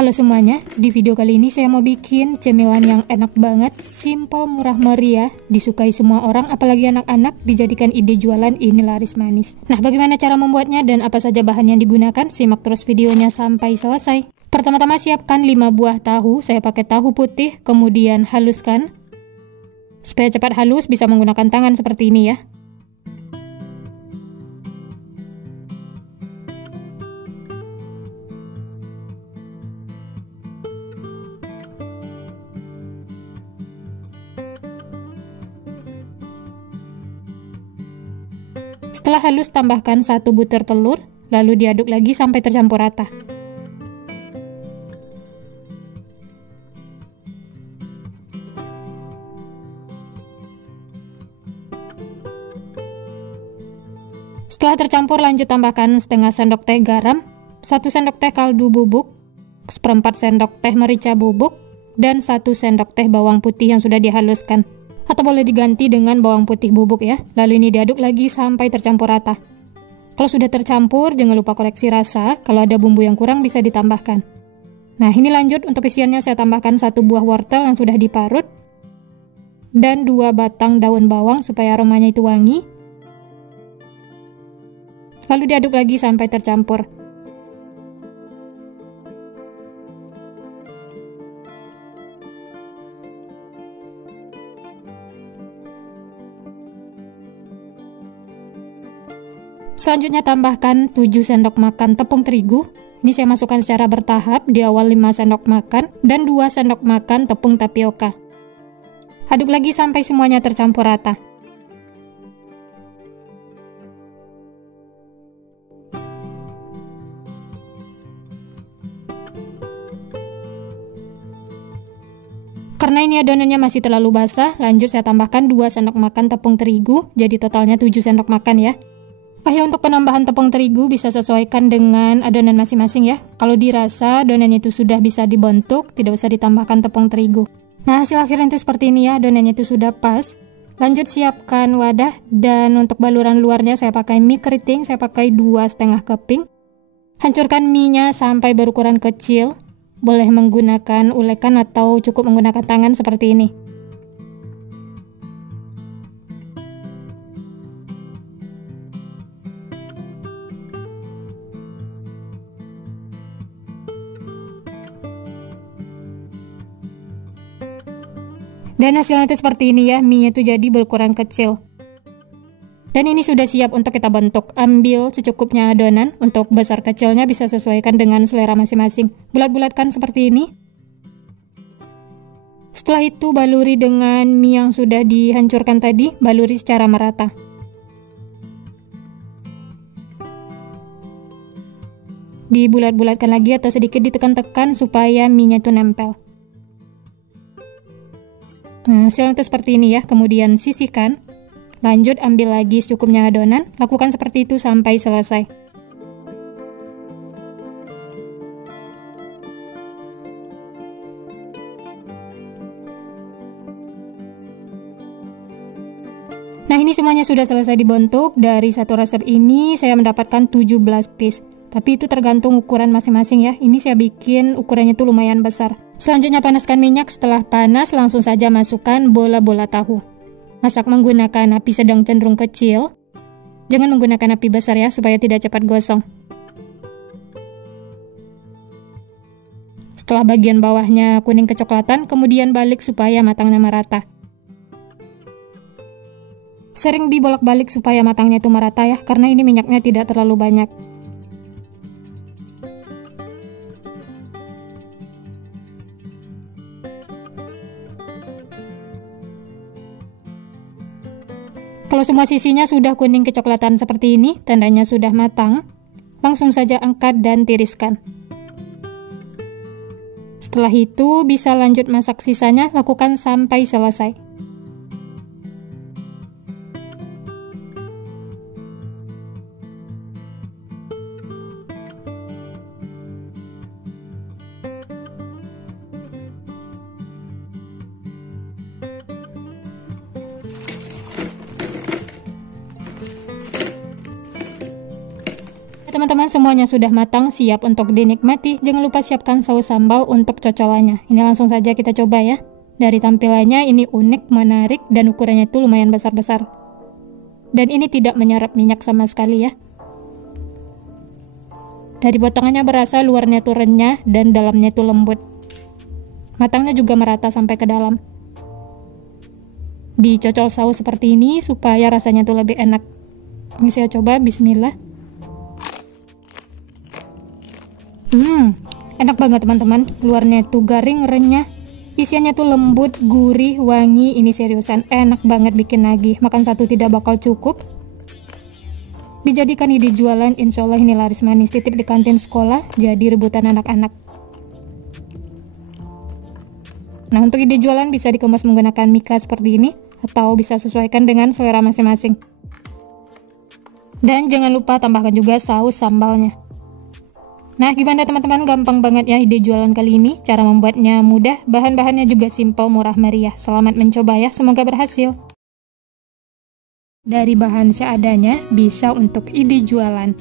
Halo semuanya, di video kali ini saya mau bikin cemilan yang enak banget, simple, murah meriah, disukai semua orang, apalagi anak-anak, dijadikan ide jualan, ini laris manis. Nah, bagaimana cara membuatnya dan apa saja bahan yang digunakan? Simak terus videonya sampai selesai. Pertama-tama siapkan 5 buah tahu, saya pakai tahu putih, kemudian haluskan. Supaya cepat halus, bisa menggunakan tangan seperti ini ya. Setelah halus, tambahkan 1 butir telur, lalu diaduk lagi sampai tercampur rata. Setelah tercampur, lanjut tambahkan setengah sendok teh garam, 1 sendok teh kaldu bubuk, 1/4 sendok teh merica bubuk, dan 1 sendok teh bawang putih yang sudah dihaluskan. Atau boleh diganti dengan bawang putih bubuk ya. Lalu ini diaduk lagi sampai tercampur rata. Kalau sudah tercampur, jangan lupa koreksi rasa. Kalau ada bumbu yang kurang bisa ditambahkan. Nah, ini lanjut untuk isiannya saya tambahkan 1 buah wortel yang sudah diparut dan 2 batang daun bawang supaya aromanya itu wangi. Lalu diaduk lagi sampai tercampur. Selanjutnya tambahkan 7 sendok makan tepung terigu. Ini saya masukkan secara bertahap, di awal 5 sendok makan dan 2 sendok makan tepung tapioka. Aduk lagi sampai semuanya tercampur rata. Karena ini adonannya masih terlalu basah, lanjut saya tambahkan 2 sendok makan tepung terigu, jadi totalnya 7 sendok makan ya. Oh ya, untuk penambahan tepung terigu bisa sesuaikan dengan adonan masing-masing ya. Kalau dirasa adonannya itu sudah bisa dibentuk, tidak usah ditambahkan tepung terigu. Nah, hasil akhirnya itu seperti ini ya, adonannya itu sudah pas. Lanjut siapkan wadah, dan untuk baluran luarnya saya pakai mie keriting, saya pakai 2,5 keping. Hancurkan mie-nya sampai berukuran kecil. Boleh menggunakan ulekan atau cukup menggunakan tangan seperti ini. Dan hasilnya itu seperti ini ya, mie-nya itu jadi berukuran kecil. Dan ini sudah siap untuk kita bentuk. Ambil secukupnya adonan, untuk besar kecilnya bisa sesuaikan dengan selera masing-masing. Bulat-bulatkan seperti ini. Setelah itu baluri dengan mie yang sudah dihancurkan tadi, baluri secara merata. Dibulat-bulatkan lagi atau sedikit ditekan-tekan supaya mie-nya itu nempel. Nah, hasilnya itu seperti ini ya, kemudian sisihkan. Lanjut ambil lagi secukupnya adonan, lakukan seperti itu sampai selesai. Nah, ini semuanya sudah selesai dibentuk. Dari satu resep ini saya mendapatkan 17 piece. Tapi itu tergantung ukuran masing-masing ya. Ini saya bikin ukurannya itu lumayan besar. Selanjutnya panaskan minyak, setelah panas langsung saja masukkan bola-bola tahu. Masak menggunakan api sedang cenderung kecil. Jangan menggunakan api besar ya, supaya tidak cepat gosong. Setelah bagian bawahnya kuning kecoklatan, kemudian balik supaya matangnya merata. Sering dibolak-balik supaya matangnya itu merata ya, karena ini minyaknya tidak terlalu banyak. Kalau semua sisinya sudah kuning kecoklatan seperti ini, tandanya sudah matang. Langsung saja angkat dan tiriskan. Setelah itu bisa lanjut masak sisanya, lakukan sampai selesai. teman-teman, semuanya sudah matang, siap untuk dinikmati. Jangan lupa siapkan saus sambal untuk cocolannya. Ini langsung saja kita coba ya. Dari tampilannya ini unik, menarik, dan ukurannya itu lumayan besar-besar. Dan ini tidak menyerap minyak sama sekali ya. Dari potongannya berasa luarnya itu renyah dan dalamnya itu lembut. Matangnya juga merata sampai ke dalam. Dicocol saus seperti ini supaya rasanya itu lebih enak. Ini saya coba, bismillah. Enak banget teman-teman. Luarnya itu garing, renyah. Isiannya tuh lembut, gurih, wangi. Ini seriusan enak banget bikin nagih. Makan satu tidak bakal cukup. Dijadikan ide jualan, insya Allah ini laris manis. Titip di kantin sekolah, jadi rebutan anak-anak. Nah, untuk ide jualan bisa dikemas menggunakan mika seperti ini, atau bisa sesuaikan dengan selera masing-masing. Dan jangan lupa tambahkan juga saus sambalnya. Nah, gimana teman-teman? Gampang banget ya ide jualan kali ini. Cara membuatnya mudah, bahan-bahannya juga simpel, murah meriah. Selamat mencoba ya, semoga berhasil. Dari bahan seadanya bisa untuk ide jualan.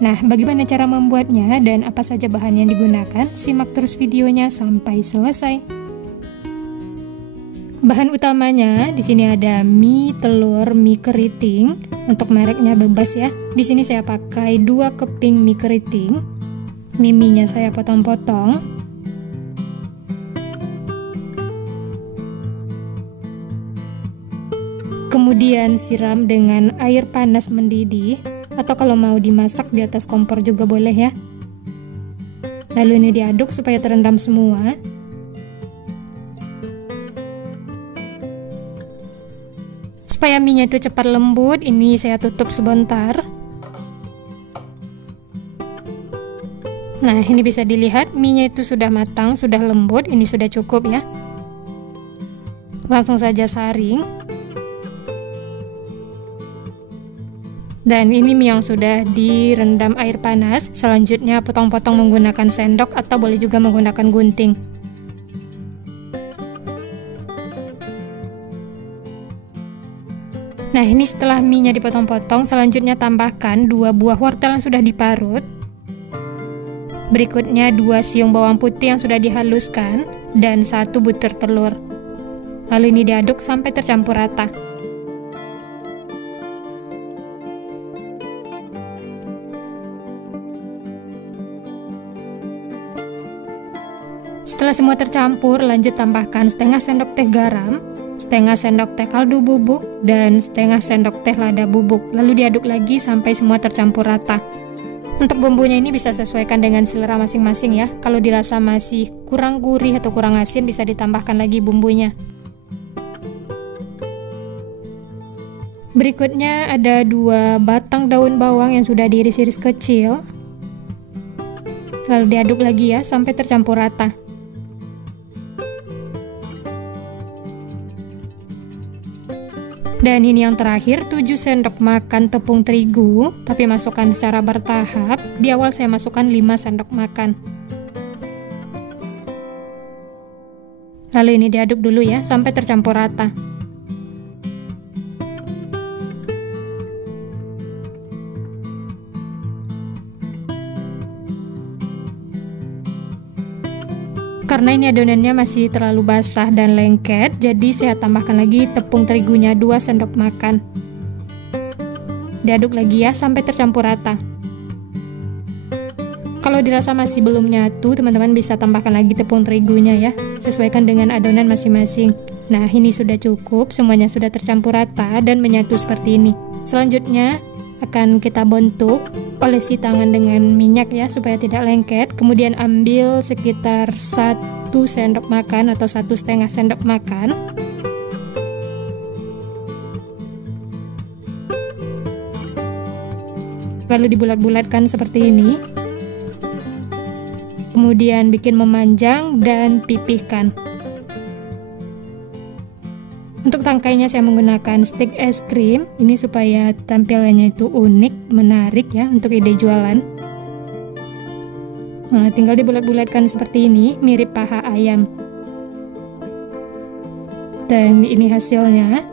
Nah, bagaimana cara membuatnya dan apa saja bahan yang digunakan? Simak terus videonya sampai selesai. Bahan utamanya di sini ada mie, telur, mie keriting. Untuk mereknya bebas ya. Di sini saya pakai 2 keping mie keriting. Mie-nya saya potong-potong. Kemudian siram dengan air panas mendidih, atau kalau mau dimasak di atas kompor juga boleh ya. Lalu ini diaduk supaya terendam semua. Supaya mie-nya itu cepat lembut, ini saya tutup sebentar. Nah, ini bisa dilihat mie-nya itu sudah matang, sudah lembut, ini sudah cukup ya. Langsung saja saring. Dan ini mie yang sudah direndam air panas. Selanjutnya potong-potong menggunakan sendok atau boleh juga menggunakan gunting. Nah, ini setelah mie-nya dipotong-potong, selanjutnya tambahkan 2 buah wortel yang sudah diparut. Berikutnya 2 siung bawang putih yang sudah dihaluskan dan 1 butir telur. Lalu ini diaduk sampai tercampur rata. Setelah semua tercampur, lanjut tambahkan setengah sendok teh garam, setengah sendok teh kaldu bubuk, dan setengah sendok teh lada bubuk. Lalu diaduk lagi sampai semua tercampur rata. Untuk bumbunya ini bisa sesuaikan dengan selera masing-masing ya. Kalau dirasa masih kurang gurih atau kurang asin, bisa ditambahkan lagi bumbunya. Berikutnya ada 2 batang daun bawang yang sudah diiris-iris kecil. Lalu diaduk lagi ya sampai tercampur rata. Dan ini yang terakhir, 7 sendok makan tepung terigu, tapi masukkan secara bertahap. Di awal saya masukkan 5 sendok makan. Lalu ini diaduk dulu ya, sampai tercampur rata. Karena ini adonannya masih terlalu basah dan lengket, jadi saya tambahkan lagi tepung terigunya 2 sendok makan. Diaduk lagi ya sampai tercampur rata. Kalau dirasa masih belum nyatu, teman-teman bisa tambahkan lagi tepung terigunya ya. Sesuaikan dengan adonan masing-masing. Nah, ini sudah cukup, semuanya sudah tercampur rata dan menyatu seperti ini. Selanjutnya akan kita bentuk, olesi tangan dengan minyak ya supaya tidak lengket. Kemudian ambil sekitar 1 sendok makan atau 1,5 sendok makan. Lalu dibulat-bulatkan seperti ini. Kemudian bikin memanjang dan pipihkan. Untuk tangkainya saya menggunakan stik es krim, ini supaya tampilannya itu unik, menarik ya untuk ide jualan. Nah, tinggal dibulat-bulatkan seperti ini, mirip paha ayam. Dan ini hasilnya.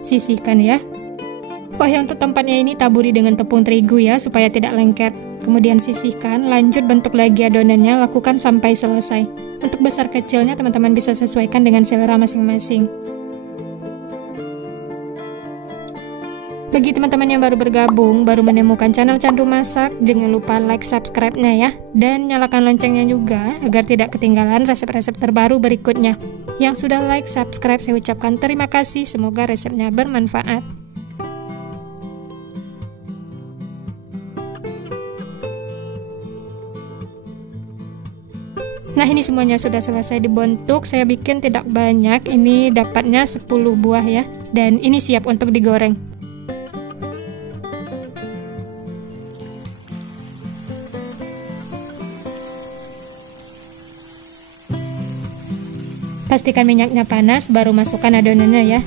Sisihkan ya. Oh ya, untuk tempatnya ini taburi dengan tepung terigu ya, supaya tidak lengket. Kemudian sisihkan, lanjut bentuk lagi adonannya, lakukan sampai selesai. Untuk besar kecilnya teman-teman bisa sesuaikan dengan selera masing-masing. Bagi teman-teman yang baru bergabung, baru menemukan channel Candu Masak, jangan lupa like, subscribe-nya ya. Dan nyalakan loncengnya juga, agar tidak ketinggalan resep-resep terbaru berikutnya. Yang sudah like, subscribe, saya ucapkan terima kasih, semoga resepnya bermanfaat. Nah, ini semuanya sudah selesai dibentuk. Saya bikin tidak banyak, ini dapatnya 10 buah ya. Dan ini siap untuk digoreng. Pastikan minyaknya panas, baru masukkan adonannya ya.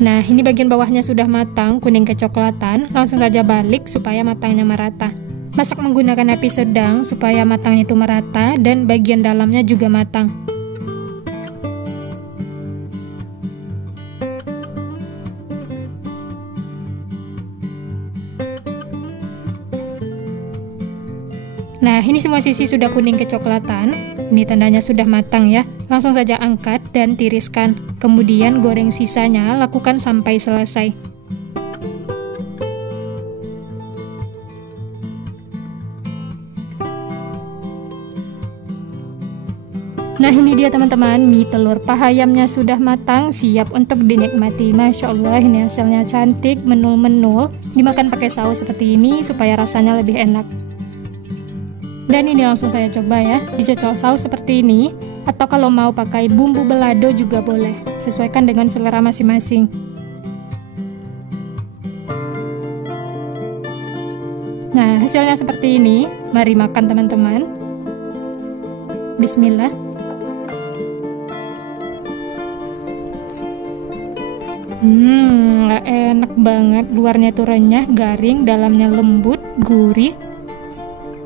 Nah, ini bagian bawahnya sudah matang, kuning kecoklatan. Langsung saja balik supaya matangnya merata. Masak menggunakan api sedang supaya matangnya itu merata dan bagian dalamnya juga matang. Nah, ini semua sisi sudah kuning kecoklatan. Ini tandanya sudah matang ya. Langsung saja angkat dan tiriskan. Kemudian goreng sisanya, lakukan sampai selesai. Nah, ini dia teman-teman, mie telur paha ayamnya sudah matang, siap untuk dinikmati. Masya Allah, ini hasilnya cantik, menul-menul. Dimakan pakai saus seperti ini supaya rasanya lebih enak. Dan ini langsung saya coba ya, dicocol saus seperti ini, atau kalau mau pakai bumbu balado juga boleh, sesuaikan dengan selera masing-masing. Nah, hasilnya seperti ini, mari makan teman-teman. Bismillah. Enak banget, luarnya itu renyah, garing, dalamnya lembut, gurih.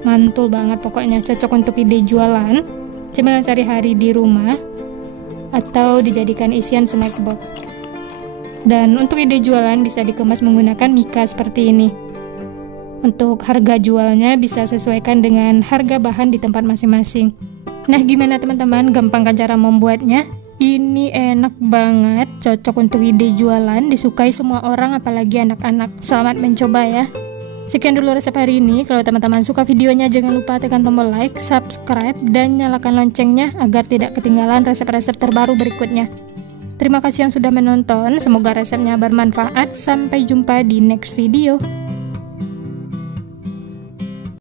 Mantul banget pokoknya, cocok untuk ide jualan, cemilan sehari-hari di rumah, atau dijadikan isian snack box. Dan untuk ide jualan bisa dikemas menggunakan mika seperti ini. Untuk harga jualnya bisa sesuaikan dengan harga bahan di tempat masing-masing. Nah, gimana teman-teman, gampang kan cara membuatnya? Ini enak banget, cocok untuk ide jualan, disukai semua orang apalagi anak-anak. Selamat mencoba ya. Sekian dulu resep hari ini. Kalau teman-teman suka videonya, jangan lupa tekan tombol like, subscribe, dan nyalakan loncengnya agar tidak ketinggalan resep-resep terbaru berikutnya. Terima kasih yang sudah menonton, semoga resepnya bermanfaat. Sampai jumpa di next video.